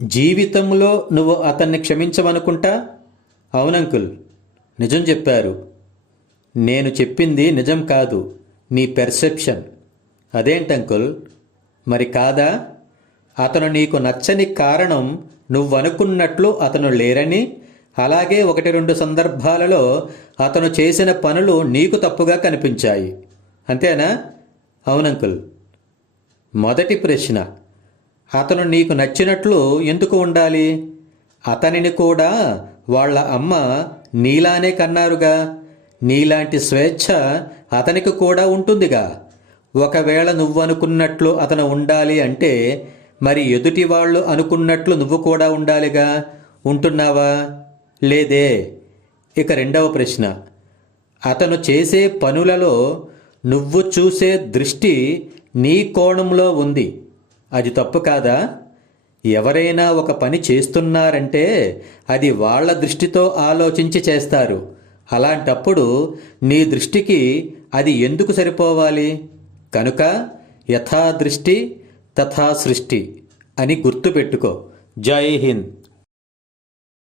జీవితంలో నువ్వు అతన్ని క్షమించవనుకుంటా? అవునంకుల్, నిజం చెప్పారు. నేను చెప్పింది నిజం కాదు, నీ పెర్సెప్షన్. అదేంటంకుల్, మరి కాదా? అతను నీకు నచ్చని కారణం నువ్వనుకున్నట్లు అతను లేరని, అలాగే 1-2 సందర్భాలలో అతను చేసిన పనులు నీకు తప్పుగా కనిపించాయి, అంతేనా? అవునంకుల్. మొదటి ప్రశ్న, అతను నీకు నచ్చినట్లు ఎందుకు ఉండాలి? అతనిని కూడా వాళ్ళ అమ్మ నీలానే కన్నారుగా. నీలాంటి స్వేచ్ఛ అతనికి కూడా ఉంటుందిగా. ఒకవేళ నువ్వనుకున్నట్లు అతను ఉండాలి అంటే మరి ఎదుటి వాళ్ళు అనుకున్నట్లు నువ్వు కూడా ఉండాలిగా. ఉంటున్నావా? లేదే. ఇక రెండవ ప్రశ్న, అతను చేసే పనులలో నువ్వు చూసే దృష్టి నీ కోణంలో ఉంది, అది తప్పు కాదా? ఎవరైనా ఒక పని చేస్తున్నారంటే అది వాళ్ళ దృష్టితో ఆలోచించి చేస్తారు. అలాంటప్పుడు నీ దృష్టికి అది ఎందుకు సరిపోవాలి? కనుక యథా దృష్టి తథా సృష్టి అని గుర్తుపెట్టుకో. జై హింద్.